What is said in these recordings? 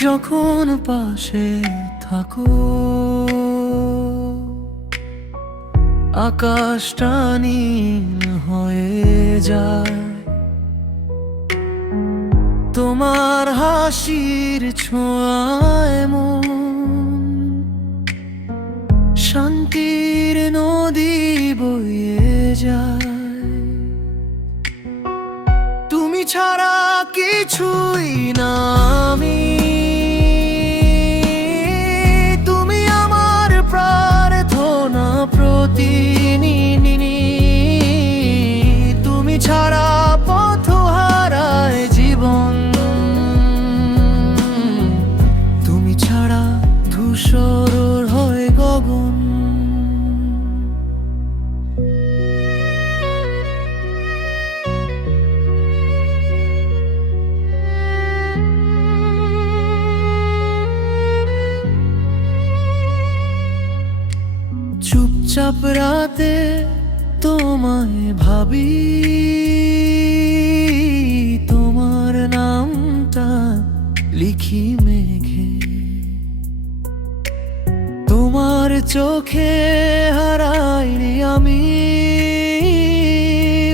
যখন পাশে থাকো, আকাশটা নীল হয়ে যায়। তোমার হাসির ছোঁয়ায় মন, শান্তির নদী বয়ে যায়। তুমি ছাড়া কিছুই না। ধূসর হয় গগন। চুপচাপ রাতে তোমায় ভাবি তোমার নামটা লিখি চোখে হারাইনি আমি।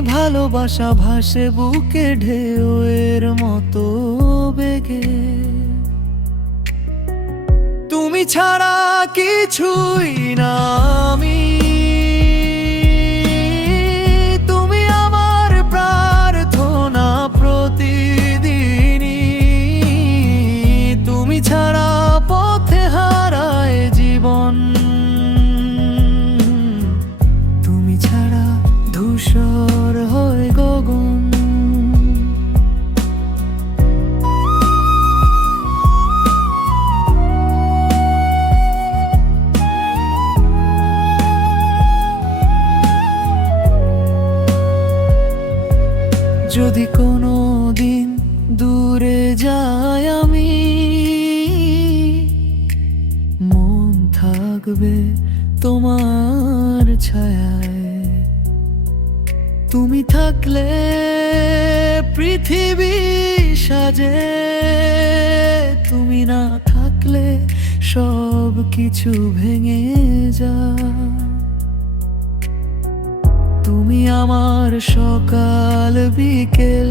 ভালোবাসা ভাসে বুকে ঢেউয়ের মতো বেগে। তুমি ছাড়া কিছুই না। যদি কোনো দিন দূরে যাই আমি, মন থাকবে তোমার ছায়ায়। তুমি থাকলে পৃথিবী সাজে, তুমি না থাকলে সব কিছু ভেঙে যায়। আমার সকাল বিকেল।